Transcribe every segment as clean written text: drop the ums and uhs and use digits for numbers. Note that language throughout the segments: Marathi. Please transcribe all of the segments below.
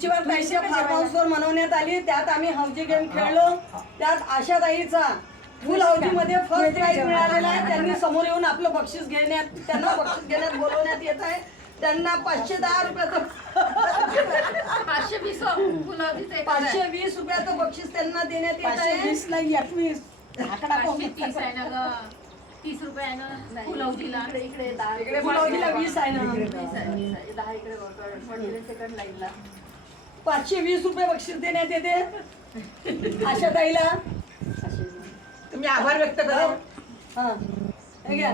उच्चवर ताईच्या फार्म हाऊसवर मनवण्यात आली. त्यात आम्ही हौजी गेम खेळलो. त्यात आशाताईचा फुल हौजीमध्ये फर्स्ट प्राइज मिळालेला आहे. त्यांनी समोर येऊन आपलं बक्षीस त्यांना बक्षीस घेण्यात बोलवण्यात येत आहे. त्यांना 510 रुपयाचं 520 रुपयाचं बक्षीस त्यांना देण्यात येत आहे. 520 ला 21 आकडा 530 आहे ना ग. 30 रुपये आहे ना फुलवतीला. फुल हौजीला 20 आहे ना. 520 रुपये बक्षीस देण्यात येते आशाताईला. तुम्ही आभार व्यक्त करा. हा हे घ्या.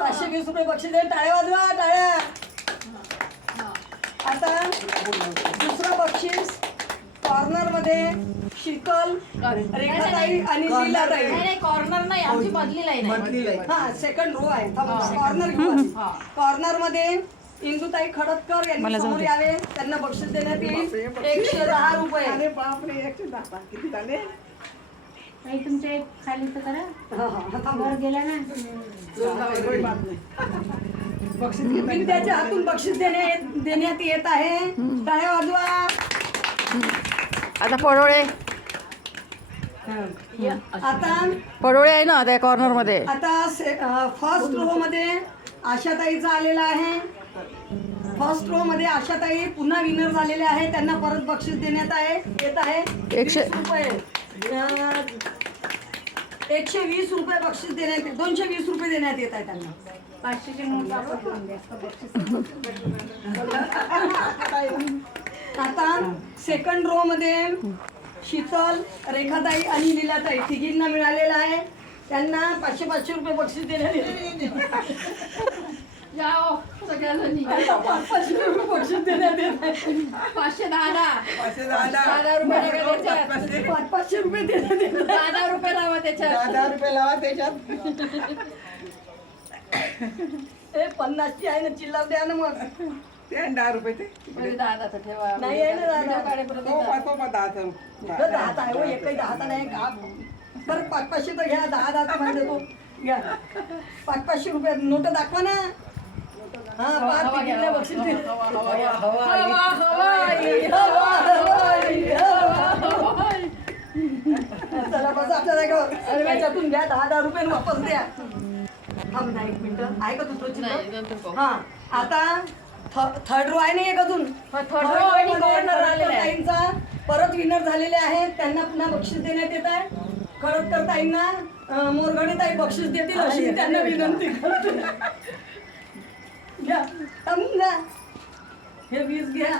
520 रुपये बक्षीस दे. टाळ्या वाजवा टाळ्या. आता दुसरं बक्षीस कॉर्नर मध्ये शीतल, रेखाताई आणि लीलाताई. नाही कॉर्नर नाही, आमची मधली लाईन आहे. हा सेकंड रो आहे. कॉर्नर घेऊ. कॉर्नर मध्ये इंदुताई खडतकर यांनी समोर यावे. त्यांना बक्षीस देण्यात येईल 110 रुपये. अरे बापरे 110 किती झाले? काही तुमचे खाली तर करा. हा, हा, वर गेला ना. बक्षीस विद्याच्या हातून बक्षीस देण्यात येत आहे. टाळ्या वाजवा. आता पडोळे आता आहे ना त्या कॉर्नर मध्ये. आता फर्स्ट रो मध्ये आशाताईचा आलेला आहे. फर्स्ट रो मध्ये आशाताई पुन्हा विनर झालेले आहे. त्यांना परत बक्षीस देण्यात येत आहे 100 रुपये. 120 रुपये बक्षीस देण्यात 220 रुपये देण्यात येत आहे त्यांना. 500चे नोट वापरून द्या. आता सेकंड रो मध्ये शीतल, रेखाताई आणि लीलाताई तिघींना मिळालेला आहे. त्यांना 500 रुपये बक्षीस देण्यात येते. जाओ सगळ्यांनी. 500 रुपये बक्षीस देण्यात येत आहे. 510 500 रुपये देण्यात येत आहे. 10 रुपये लावा त्याच्यात. 10 रुपये लावा त्याच्यात. ते 50ची आहे ना, चिल्लर द्या ना मग. ते 10 रुपये ते. मध्ये 10 ठेवा. नाही आहे ना दादा. व्हिडिओ काढेपर्यंत तो 10 बरं, 10 आहे हो, एकही 10 नाही का. बरं 500 तर घ्या. 10 म्हणजे तो घ्या. 500 रुपये नोट दाखवा ना. हा 5 तिकीटला बक्षीस दे. चला बस आपल्या जागेवर. याच्यातून घ्या 10 रुपये वापस द्या. थांब ना 1 मिनिट. आहे का दुसरं चित्र? हा आता थर्ड रो आहे ना एक अजून. थर्ड रो आणि कॉर्नर आलेला आहे. ताईंचा परत विनर झालेले आहेत. त्यांना पुन्हा बक्षीस देण्यात येत आहे. खडतकर ताईंना मोरगडे ताई बक्षीस देतील अशी त्यांना विनंती करते. घ्या थांबून घ्या. हे 20 घ्या.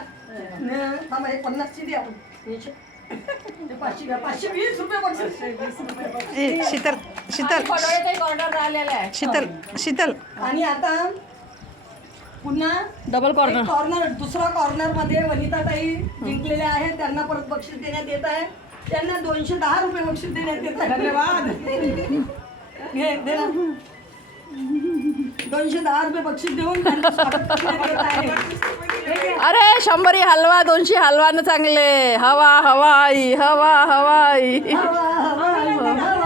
थांबा हे 50ची द्या. 500 घ्या. 520 रुपये बक्षीस. शीतल पडोळे काही कॉर्नर आलेला आहे. शीतल आणि आता पुन्हा डबल कॉर्नर दुसरा कॉर्नर मध्ये वनिताताई जिंकलेल्या आहेत. त्यांना परत बक्षीस देण्यात येत आहे. त्यांना 210 रुपये बक्षीस देण्यात येत आहे. धन्यवाद. घे दे ना. 210 रुपये बक्षीस देऊन त्यांचं स्वागत करण्यात येत आहे. हे घे. अरे 100 हलवा 200 हलवा न चांगले. हवा हवाई हवा हवाई. हवा, हवा, हवा.